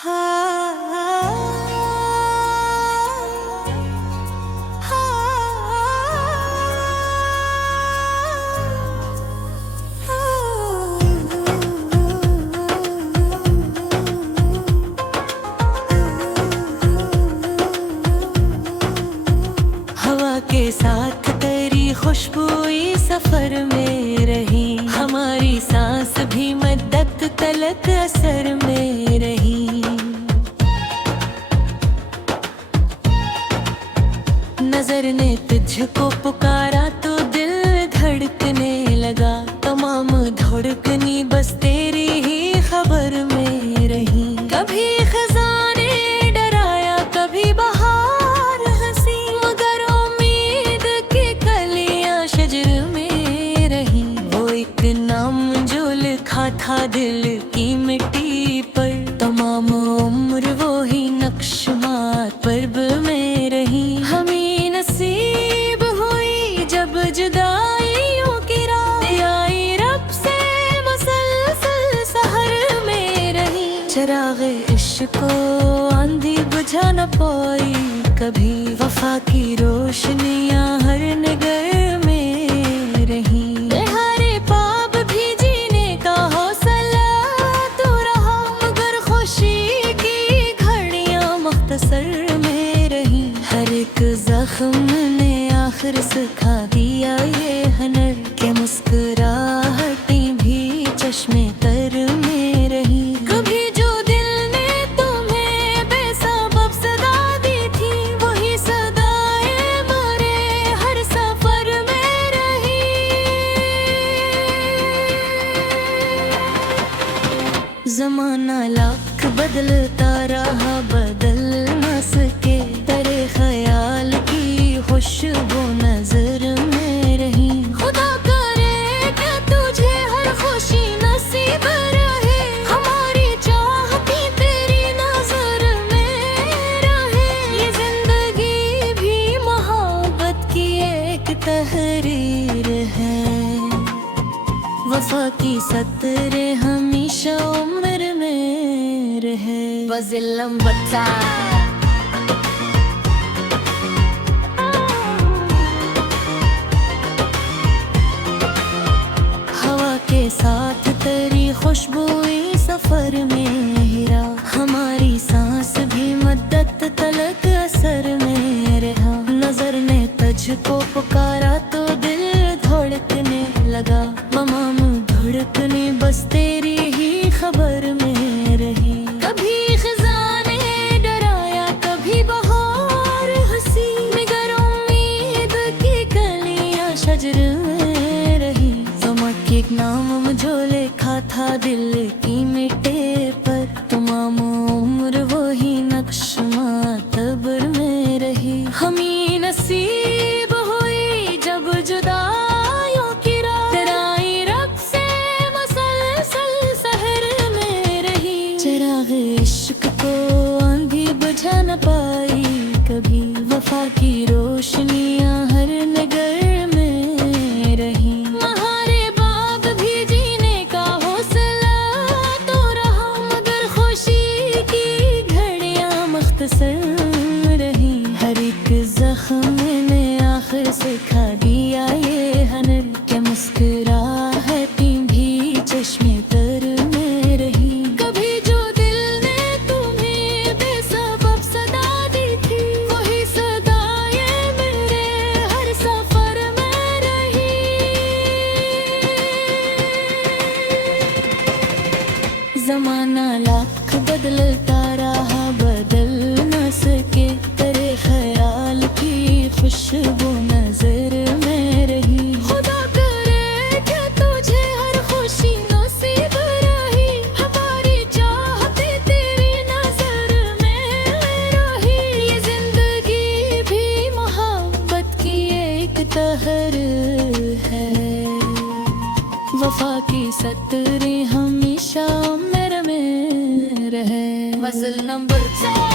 हवा के साथ तेरी खुशबू इस सफर में रही, हमारी सांस भी मद्दत तलक असर में रही। नजर ने तुझको पुकारा तो दिल धड़कने लगा, तमाम धड़कनी बस तेरी ही खबर में रही। कभी खजाने डराया, कभी बहार हंसी, मगर उम्मीद की कलियां शजर में रही। वो एक नाम जो लिखा था दिल की मिट्टी पर, तमाम उम्र वो ही नक्शमात पर्ब में रही। हमें नसीब हुई जब जुदाइयों की रात आई, रब से मुसलसल सहर में रही। चिरागे इश्क को आंधी बुझा न पाई कभी, वफा की रोशनियां हर नगर में रही। हरे पाप भी जीने का हौसला तो रहा, मगर खुशी की घड़ियां मुख्तसर में रही। हर एक जख्म ने आखिर सिखा दिया ये हनर, के मुस्कुराहटें भी चश्मे तर में रही। कभी जो दिल ने तुम्हें बेसबब सदा दी थी, वही सदाएं मरे हर सफर में रही। जमाना लाख बदलता रहा, बदल न सके तेरे ख्याल की खुशबू नजर में रही। खुदा करे क्या तुझे हर खुशी नसीब रहे, हमारी चाहती तेरी नजर में रहे। ये जिंदगी भी मोहब्बत की एक तहरीर है, वफा की सतरें हमेशा उम्र में रहे। बज़िल्लम बच्चा हवा के साथ तेरी खुशबू इस सफर में हिरा, हमारी सांस भी मद्दत तलक असर में रहा। नजर ने तुझको पुकारा तो दिल धड़कने लगा, तमाम धड़कने बस तेरी ही खबर में रही। कभी खजाने डराया, कभी बहार हंसी, मगर उम्मीद की कलियां शजर में रही। चमक एक नाम जो लिखा था दिल की मिट्टी पर, तमाम उम्र वो ही नक्शमा तबर में रही। हमें नसीब हुई जब जुदाइयों की रात आई, रब से मुसलसल सहर में रही। चिराग इश्क को आंधी बुझा न पाई कभी, वफा की रोशनियां हर नगर में रही। हमारे बाप भी जीने का हौसला तो रहा, मगर खुशी की घड़ियां मुख्तसर रही। हर एक जख्म ने आखिर सिखा दिया ये हनर, के मुस्कुराहटें भी चश्मे तर में रही। कभी जो दिल ने तुम्हें बेसबब सदा दी थी, वही सदाएं मेरे हर सफर में रही। जमाना लाख बदलता रहा, बदल न सके तेरे ख्याल की खुशबू नजर में रही। खुदा करे क्या तुझे हर खुशी नसीब रही, हमारी चाहती तेरी नजर में रही। ये जिंदगी भी मोहब्बत की एक तहर है, वफा की सतरें हमेशा उम्र में रहे। मसल नंबर 4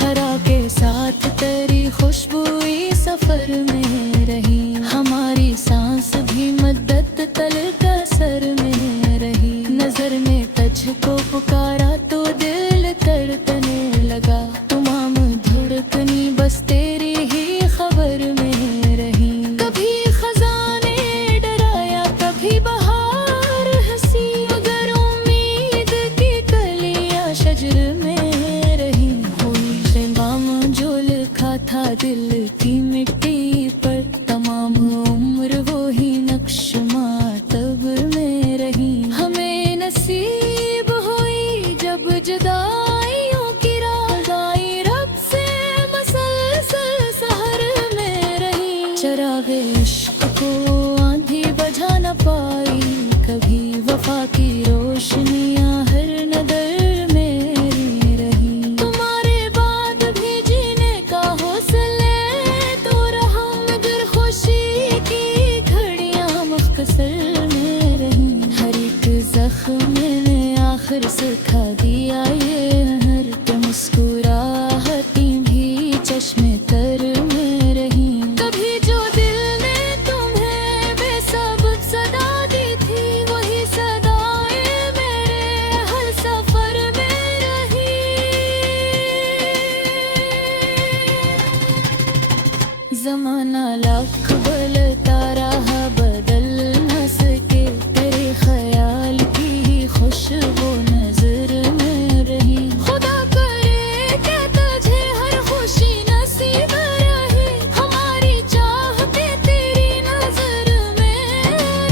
हरा के साथ तेरी खुशबू इस सफर में रही, हमारी इश्क को आंधी बजा न पाई कभी, वफा की रोशनियां हर नजर में रही। तुम्हारे बाद भी जीने का हौसले तो रहा, मगर खुशी की घड़ियां मुख्तसर में रही। हर एक जख्म ने आखिर सिखा दिया ये हर के, मुस्कुराहटी भी चश्मे तर में रही। कभी जो दिल ने तुम्हें बेसब्र सदा दी थी, वही सदाएं मेरे हर सफर में रही। ज़माना लाख बदलता रहा, बदल न सके तेरे ख्याल की ही खुशबू नजर में रही। खुदा करे कि तुझे हर खुशी नसीब रहे, हमारी चाहते तेरी नजर में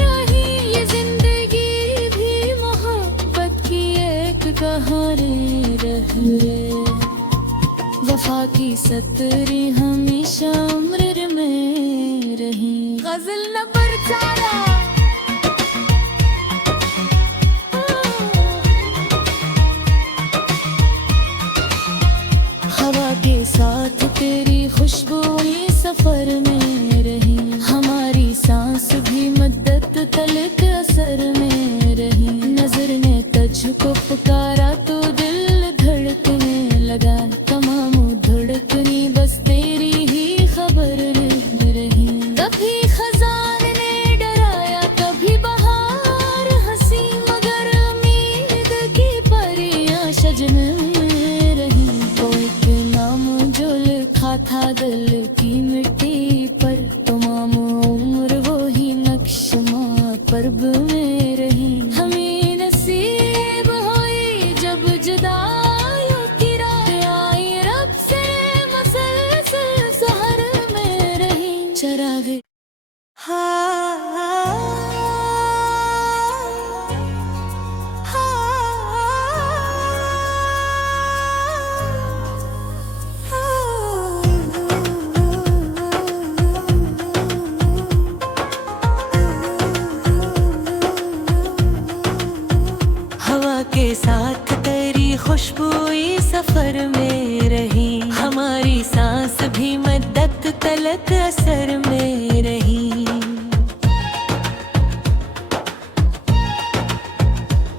रही। ये जिंदगी भी मोहब्बत की एक कहानी रही, वफा की सतरी हमेशा उम्र में रही। गजल नंबर 4। हवा के साथ तेरी खुशबू ये सफर में रही, हमारी सांस भी मद्दत तलक असर में रही। नजर ने तुझको पुकारा तो दिल धड़कने लगा, तमाम धड़कनी बस तेरी ही खबर में रही। कभी खजान ने डराया कभी बहार हंसी, मगर उम्मीद की परियां शजन में रही। वो एक नाम जो लिखा था दिल की मिट्टी पर, तमाम उम्र वो ही नक्शमा परब में रही। हमें नसीब हुई जब जुदाइयों की रात आई, रब से मसलसल सहर में रही। चरागे हवा के साथ तेरी खुशबू इस सफर में रही, हमारी सांस भी मद्दत तलक असर में रही।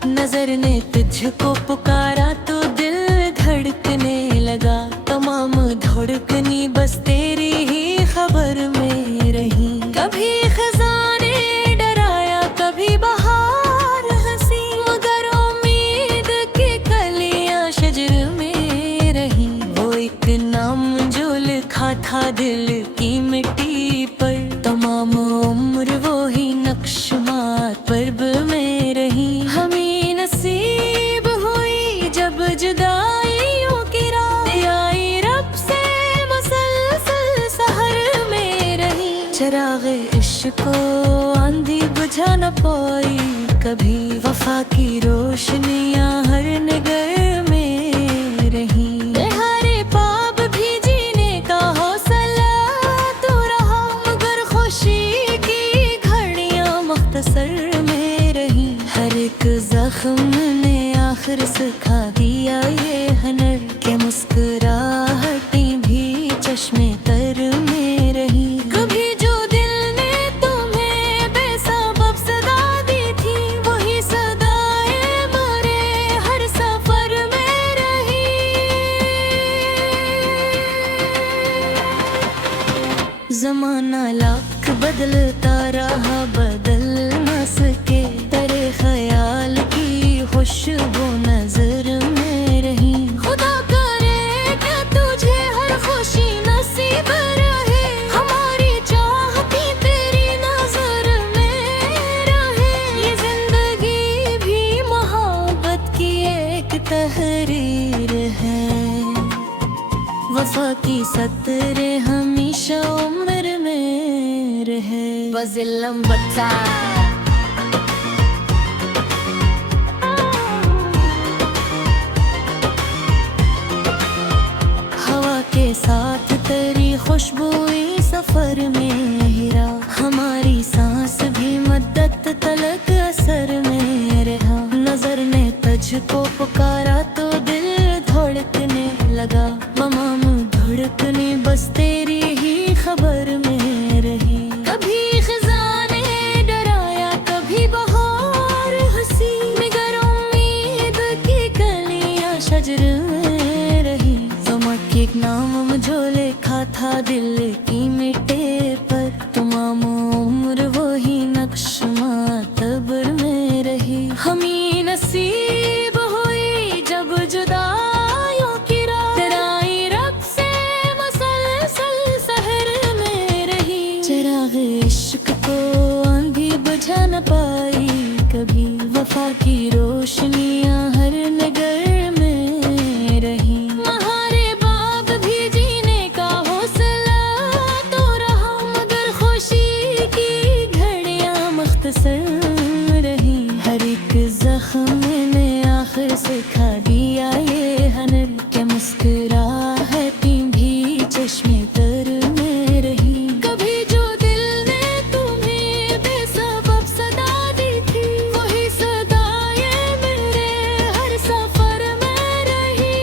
नजर ने तुझको पुकारा तो दिल धड़कने लगा, तमाम धड़कनी बस तेरी ही खबर में रही। कभी खजाने डराया कभी बहार हंसी, मगर उम्मीद की कलियां शजर में रही। वो एक नाम जो लिखा था दिल की मिट्टी पर, तमाम उम्र वो ही नक्शमा परब में रही। हमें नसीब हुई जब जुदाइयों की रात आई, रब से मसलसल सहर में रही। चरागे इश्क को आंधी बुझा न पाई कभी, वफा की रोशनियां हर नगर में रही। हरे पाप भी जीने का हौसला तो रहा, मगर खुशी की घड़ियां मुख्तसर में रही। हर एक जख्म ने आखिर सिखा दिया ये हनर, के मुस्कुराहटी भी चश्मे तर में रही। कभी जो दिल ने तुम्हें बेसब्र सदा दी थी, वही सदाएं मेरे हर सफर में रही। ज़माना लाख बदलता रहा, बदल न सके तेरे ख्याल की खुशबू नजर में रही। खुदा करे कि तुझे हर खुशी नसीब रहे, हमारी चाहती तेरी नजर में रहे। ये जिंदगी भी मोहब्बत की एक तहरीर है, वफा की सतरे हमेशा उम्र में रहे। बज़िल्लम बच्चा हवा के साथ तेरी खुशबू सफर में हीरा, नाम जो लिखा था दिल की मिट्टी पर, तमाम उम्र वही नक्श मातबर में रही। हमी नसीब हुई जब जुदाइयों की रात, डराई रब से मसलसल सहर में रही। चिराग इश्क को आंधी बुझा न पाई कभी, वफा की रोशनियां हर नगर में रही। महारे बाब भी जीने का हौसला तो रहा, मगर खुशी की घड़ियां मख्तसर रही। हर एक जख्म ने आखिर सिखा दिया ये हनर, के मुस्कुराहटी भी चश्मे तर में रही। कभी जो दिल ने तुम्हें बेसबब सदा दी थी, वही सदाएं मेरे हर सफर में रही।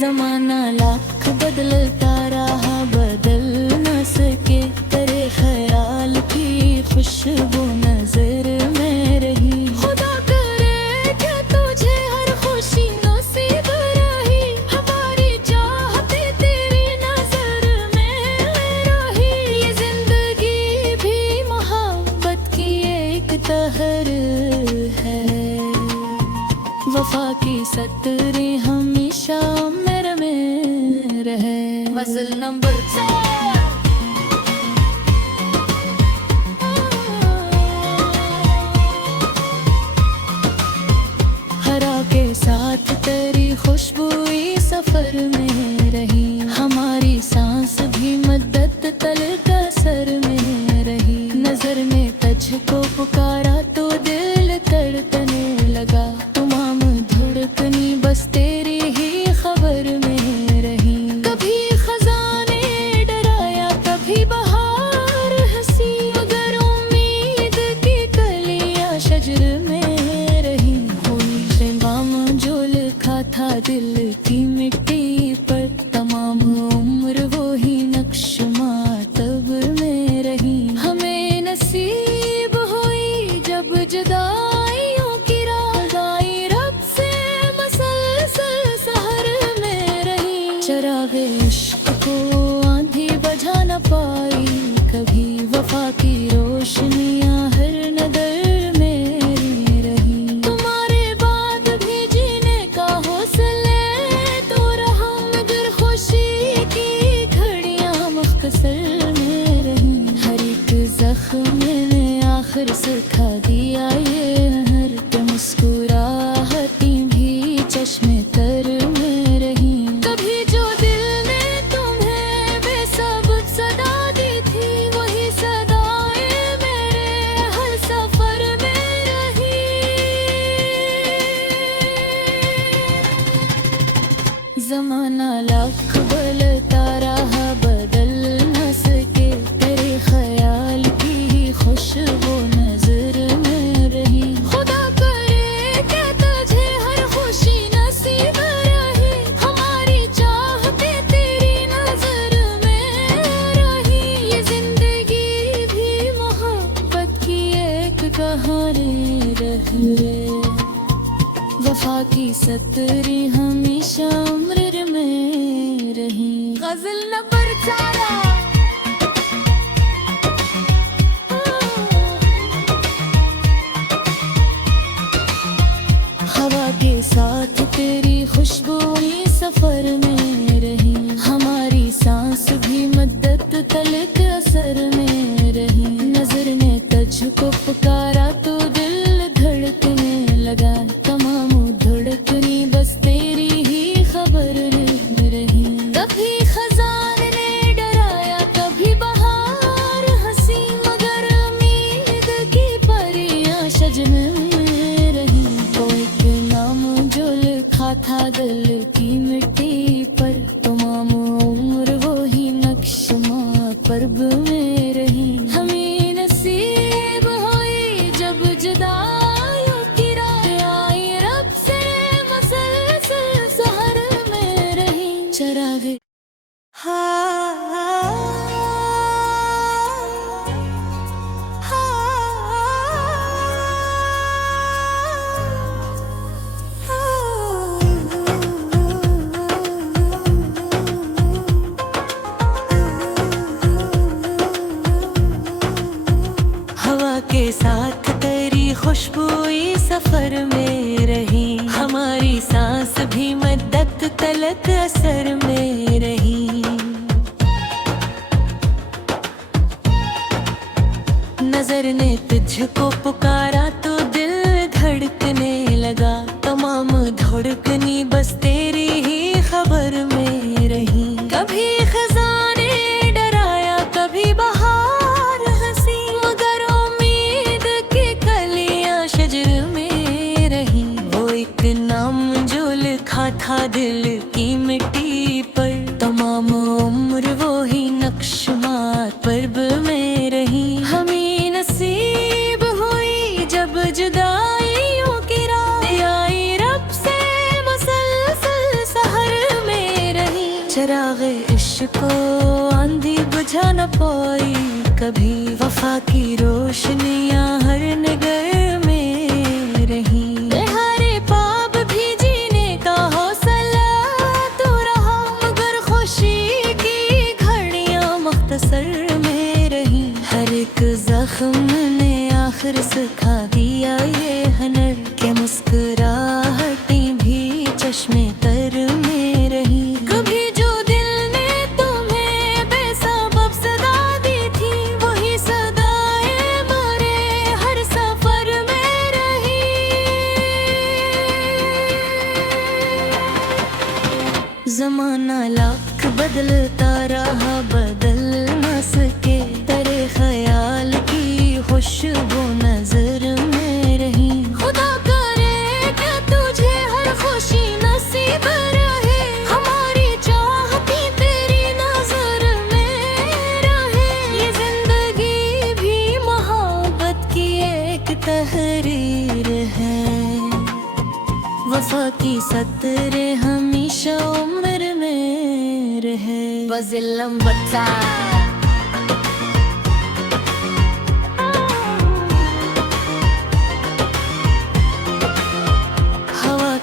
जमाना लाख बदलता रहा, बदल न सके तेरे ख्याल की खुशबू नजर में रही। खुदा करे कि तुझे हर खुशी नसीब रही, हमारी चाहते तेरी नजर में रही। ये जिंदगी भी मोहब्बत की एक तहर है, वफा की सतरें हमेशा मेरे में रहे। मज़ल नंबर 4। हरा के साथ तेरी खुशबू इस सफर में रही। हमारी सांस भी मद्दत तलक असर में रही। नजर ने तुझको पुकारा तो दिल तड़पने लगा, तमाम धड़कनी बस तेरी ही खबर में रही। कभी खजाने डराया कभी बहार हंसी, मगर उम्मीद की कलियां शजर में रही। हुई पैगाम जो लिखा था दिल की मिट्टी पर, तमाम उम्र वो ही नक्श मातबर में रही। हमें नसीब हुई जब जुदाइयों की रात, आई रब से मसलसल सहर में रही। चिराग इश्क को आंधी बुझा न पाई कभी, वफा की रोशनियां हर नगर में रही। तुम्हारे बाद भी जीने का हौसला तो रहा, मगर खुशी की घड़ियां मुख्तसर में रही। हर एक जख्म ने आखिर सिखा दिया ये हर, के मुस्कुराहटी भी चश्मे तर में रही। कभी जो दिल ने तुम्हें बेसबब सदा दी थी, वही सदाएं मेरे हर सफर में रही। जमाना लाख बदलता रहा, बदल न सके तेरे ख्याल की खुशबू नजर में रही। खुदा करे कि तुझे हर खुशी नसीब रही, हमारी चाहते तेरी नजर में रही। ये जिंदगी भी मोहब्बत की एक कहानी रही, वफा की सतरें हमेशा उम्र में रही। गजल नंबर 4। हवा के साथ तेरी खुशबू इस सफर में रही। हमारी सांस भी मद्दत तलक असर में रही। नजर ने तुझको पुकारा तो दिल धड़कने लगा, तमाम धड़कनी बस तेरी ही खबर में रही। कभी खजान ने डराया कभी बहार हंसी, मगर उम्मीद की परियां शजन में रही। कोई के नाम जो लिखा था दिल की मिट्टी पर, तमाम उम्र वो ही नक्श मातबर में रही। हमें नसीब हुई जब जुदाइयों की रात, आई रब से मसलसल सहर में रही। चिराग खुशबुई सफर में रही, हमारी सांस भी मद्दत तलक असर में रही। नजर ने तुझको पुकारा तो दिल धड़कने लगा, तमाम धड़कनी बस तेरी ही खबर में रही। कभी खजाने डराया, कभी बहार हंसी, मगर उम्मीद की कलियां शजर में रही। वो एक नाम जो लिखा था दिल की मिट्टी पर, तमाम उम्र वो ही नक्शमात पर्ब में रही। हमें नसीब हुई जब जुदाइयों की रात आई, रब से मुसलसल सहर में रही। चिराग़े इश्क को आंधी बुझा न पाई कभी, वफा की रोशनियां हर नगर में रही। हरे पाप भी जीने का हौसला तो रहा, मगर खुशी की घड़ियां मुख्तसर में रही। हर एक जख्म ने आखिर सिखा दिया ये हनर, के मुस्कुराहटें भी चश्मे तर में रही। कभी जो दिल ने तुम्हें बेसबब सदा दी थी, वही सदाएं मरे हर सफर में रही। जमाना लाख बदलता रहा, बदल न सके तेरे ख्याल की खुशबू नजर में रही। खुदा करे क्या तुझे हर खुशी नसीब रहे, हमारी चाहती तेरी नजर में रहे। ये जिंदगी भी मोहब्बत की एक तहरीर है, वफा की सतरें हमेशा उम्र में रहे। बज़िल्लम बच्चा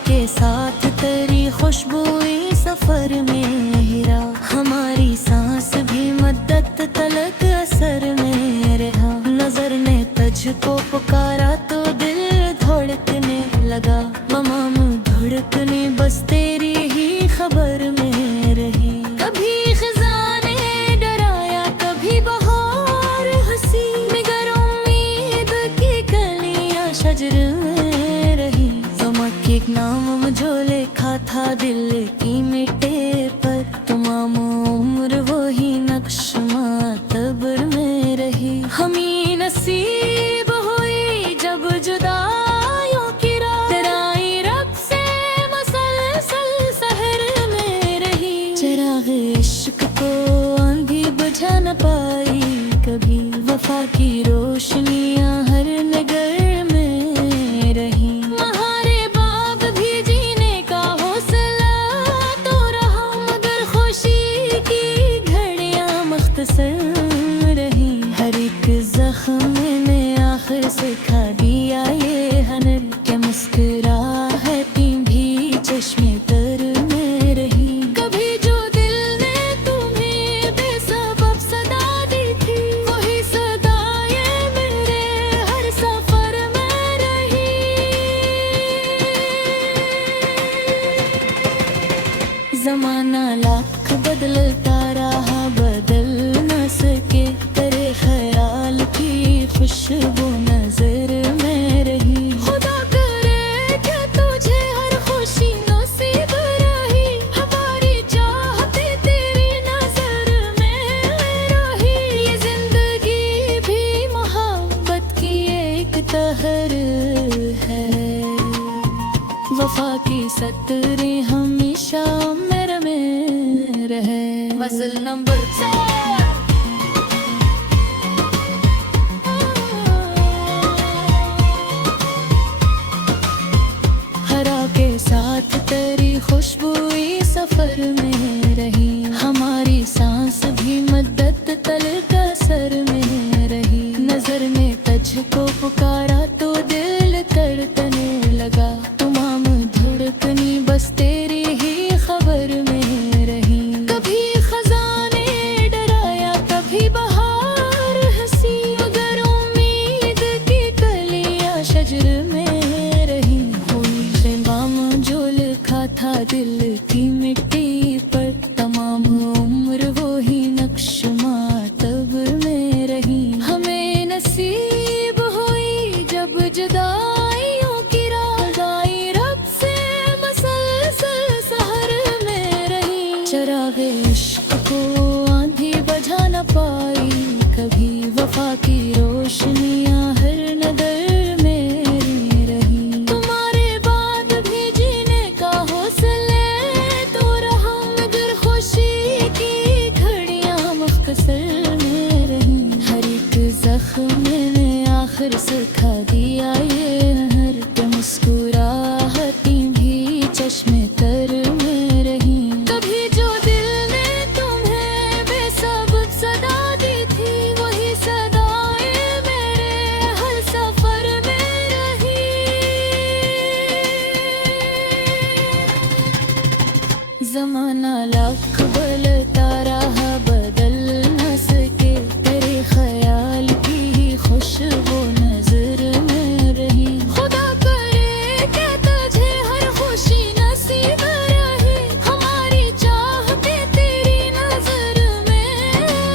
के साथ तेरी खुशबुई सफर में हीरा, हमारी सांस भी मद्दत तलक असर में रहा। नजर ने तुझको पुकारा तो दिल धड़कने लगा, तमाम धड़कने बस तेरी ही खबर में रही। कभी खजाने डराया, कभी बहार हंसी, मगर उम्मीद की कलियां शजर में रही। चमक एक नाम जो लिखा था दिल की मिट्टी पर, तमाम उम्र वो ही नक्शमा तबर में रही। हमें नसीब हुई जब जुदाइयों की रात आई, रब से मुसलसल सहर में रही। चिराग़े इश्क को आंधी बुझा न पाई कभी, वफा की रोशनियां हर नगर में रही। रही हर एक जख्म ने आखिर सिखा दिया ये हनर, के मुस्कुराहटें भी चश्मे तर में रही। कभी जो दिल ने तुम्हें बेसबब सदा दी थी, वही सदाएं मेरे हर सफर में रही। जमाना लाख बदलता रहा, बदल न सके तेरे ख्याल की खुशबू नजर में रही। खुदा करे क्या तुझे हर खुशी नसीब रही, हमारी चाहती तेरी नजर में रही। ये जिंदगी भी मोहब्बत की एक तहर है, वफा की सतरें हमेशा उम्र में रहे। मज़ल नंबर 4 हरा के साथ तेरी खुशबुई सफर में रही, हमारी सांस भी मद्दत तलक असर में रही। नजर ने तुझको पुकारा तो दिल धड़कने लगा, तमाम धड़कनी बस तेरी ही खबर में रही। कभी खजाने डराया, कभी बहार हंसी, मगर उम्मीद की कलियां शजर आखिर सिखा दिया ये हर के मुस्कुराहटी भी चश्मे तर में रही। कभी जो दिल ने तुम्हें बेसब्र सदा दी थी वही सदाएं मेरे हर सफर में रही। जमाना लाख बदलता रहा बदल न सके तेरे ख्याल की ही खुशबू नजर में रही। खुदा करे कि तुझे हर खुशी नसीब रहे हमारी चाहते तेरी नजर में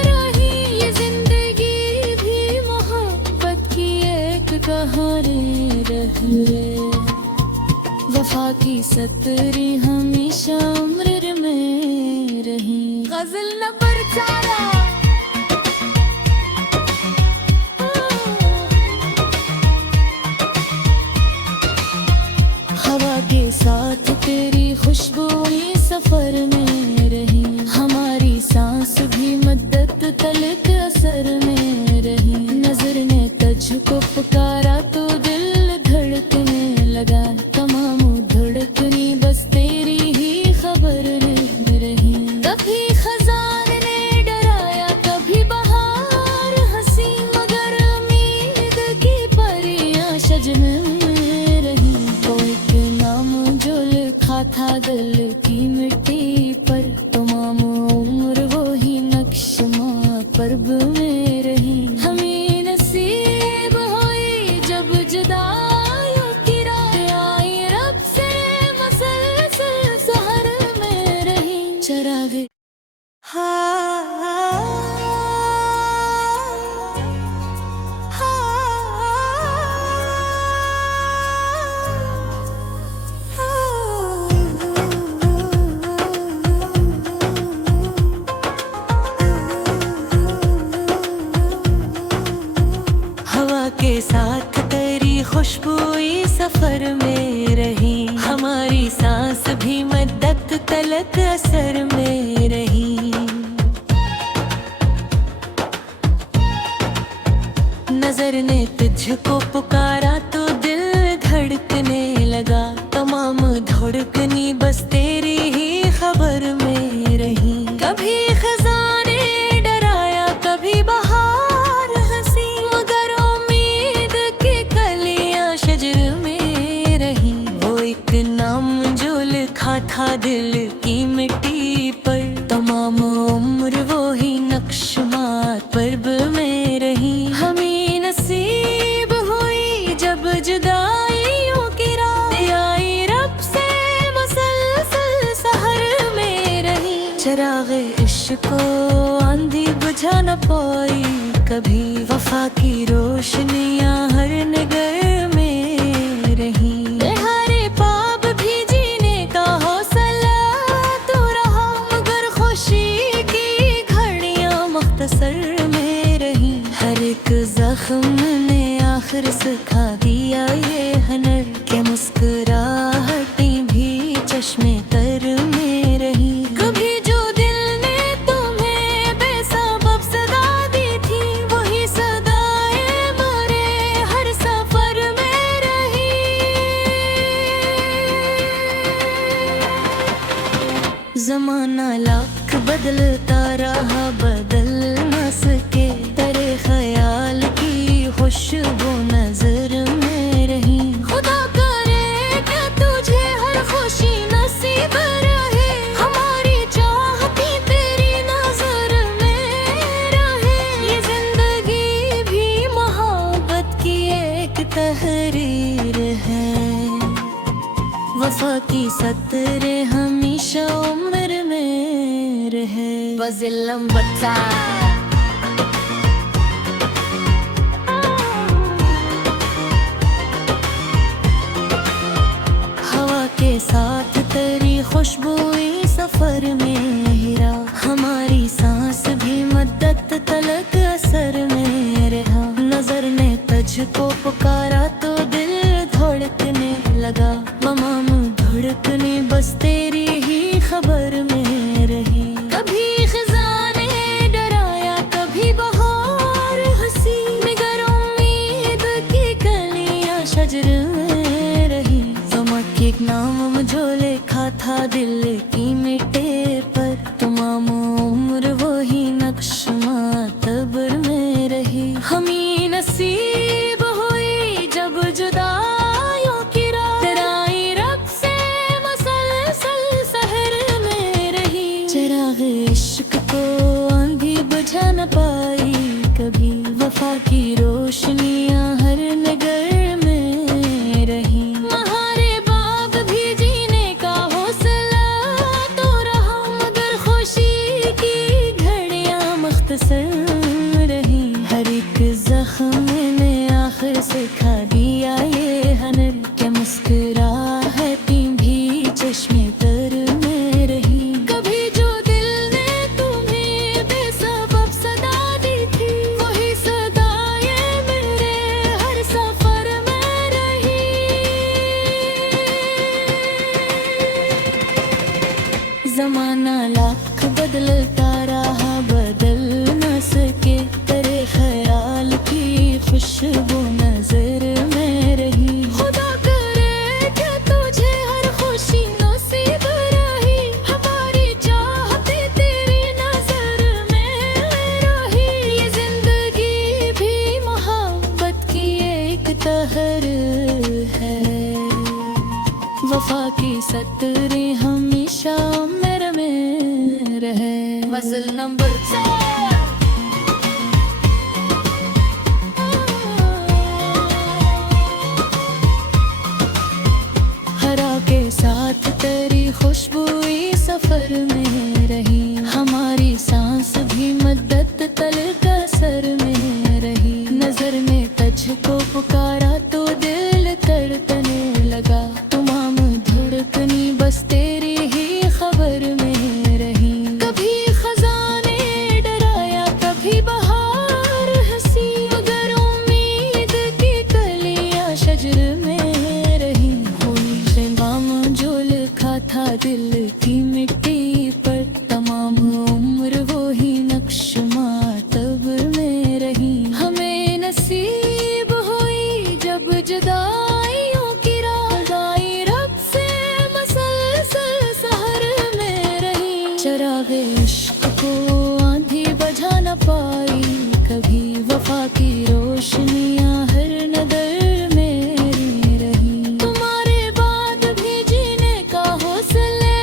रही। ये जिंदगी भी मोहब्बत की एक कहानी रही। वफा की सतरी हमेशा उम्र में रही। गजल नंबर 4। हवा के साथ तेरी खुशबू इस सफर में रही। हमारी सांस भी मद्दत तलक असर में रही। नजर ने तुझको पुकारा तो दिल धड़कने लगा। तमाम धड़कनी बस तेरी ही खबर में रही। कभी खजान ने डराया कभी बहार हंसी मगर उम्मीद की परियां शजन में रही। कोई के नाम जो लिखा था दिल की मिट्टी पर तमाम उम्र वो ही नक्शमा परब में रही। हमें नसीब हुई जब जुदाइयों की राह आई रब से मसलसल सहर में रही। चरागे हवा के साथ तेरी खुशबू इस सफर में रही। हमारी सांस भी मद्दत तलक असर में रही। नजर ने तुझको पुकारा तो दिल धड़कने लगा। तमाम धड़कनी बस तेरी ही खबर में रही। कभी खजाने डराया कभी बहार हंसी मगर उम्मीद की कलियां शजर में रही। वो एक नाम जो लिखा था दिल की मिट्टी पर तमाम उम्र वो ही नक्शमात परब में रही। हमें नसीब हुई जब जुदाइयों की राह आई रब से मसलसल सहर में रही। चरागे इश्क को आंधी बुझा न पाई कभी वफा की रोशनियां हर नगर में रही। हरे पाप भी जीने का हौसला तो रहा मगर खुशी की घड़ियां मुख्तसर में रही। हर एक जख्म ने आखिर सिखा दिया ये हनर के मुस्कुराहटी भी चश्मे तर में रही। कभी जो दिल ने तुम्हें बेसब्र सदा दी थी वही सदाएं मेरे हर सफर में रही। जमाना लाख बदलता रहा बदल न सके तेरे ख्याल की खुशबू नजर में रही। खुदा करे कि तुझे हर खुशी नसीब रहे हमारी चाहती तेरी नजर में रहे। ये जिंदगी भी मोहब्बत की एक तहरीर है। वफा की सतरे हमेशा उम्र में रहे। बज़िल्लम बच्चा हवा के साथ तेरी खुशबू इस सफर में हीरा। हमारी सांस भी मद्दत तलक असर में रहा। नजर ने तुझको पुकारा तो दिल धड़कने लगा। तमाम धड़कने बस तेरी ही खबर में रही। कभी खजाने डराया कभी बहार हंसी मगर उम्मीद नाम जो लिखा था दिल की मिट्टी पर, तमाम उम्र वही नक्श मातबर में रही। हमी नसीब हुई जब जुदाइयों की रात, तेराई रब से मसलसल सहर में रही। चिराग इश्क को आंधी बुझा न पाई कभी, वफा की रोशनियां हर नगर में रही। महारे बाग भी जीने का हौसला तो रहा, मगर खुशी की घड़ियां मुख्तसर रही। हर एक जख्म ने आखिर सिखा दिया ये हनर, के मुस्कुराहटें भी चश्मे तर में रही। कभी जो दिल ने तुम्हें बेसबब सदा दी थी, वही सदाएं मेरे हर सफर में रही। जमाना लाख बदलता रहा, बदल न सके तेरे ख्याल की खुशबू नजर में रही। खुदा करे कि तुझे हर खुशी नसीब रही, हमारी चाहते तेरी नजर में रही। ये जिंदगी भी मोहब्बत की एक तहर है, वफा की सतरें हमेशा मेरे में रहे। Muscle number 4। हरा के साथ तेरी खुशबू इस सफर में रही। हमारी सांस भी मद्दत तलक असर में रही। नजर ने तुझको पुकारा तो दिल तड़पने लगा, तमाम धड़कनी बस तेरी ही खबर में रही। कभी खजाने डराया कभी बहार हंसी, मगर उम्मीद की कलियां शजर में रही। कोई नाम जो लिखा था दिल की मिट्टी पर, तमाम उम्र वही नक्श मातबर में रही। हमें नसीब हुई जब जुदाइयों की रात आई, रब से मसलसल सहर में रही। चिराग इश्क को आंधी बुझा न पाई कभी, वफा की रोशनियां हर नगर में रही। तुम्हारे बाद भी जीने का हौसले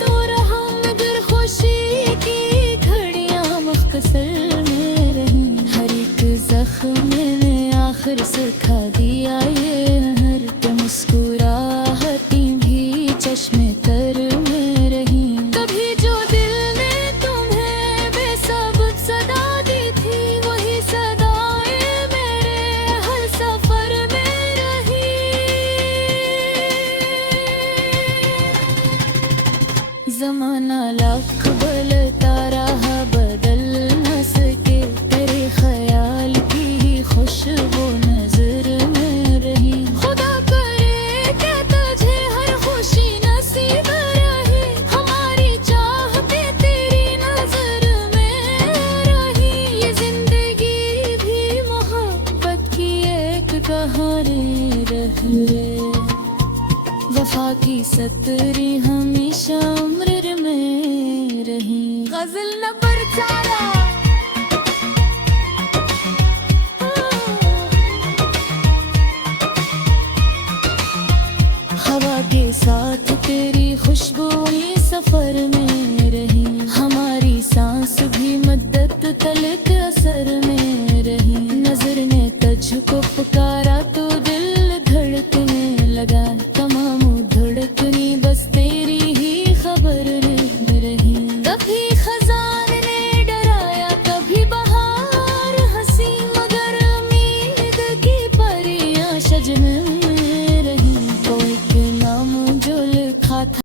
तो रहा, मगर खुशी की घड़ियां मुख्तसर में रही। हर एक जख्म ने आखिर सिखा दिया ये हर, के मुस्कुराहटें भी चश्मे तर में रही। कभी जो दिल ने तुम्हें बेसबब सदा दी थी, वही सदाएं मेरे हर सफर में रही। जमाना लाख बदलता रहा, बदल न सके तेरे ख्याल की खुशबू नजर में रही। खुदा करे कि तुझे हर खुशी नसीब रही, हमारी चाहते तेरी नजर में रही। ये जिंदगी भी मोहब्बत की एक कहानी रही, वफा की सतरें हमेशा उम्र में रही। गजल नंबर 4। हवा के साथ तेरी खुशबू इस सफर में रही। हमारी सांस भी मद्दत तलक असर में रही। नजर ने तुझको पुकारा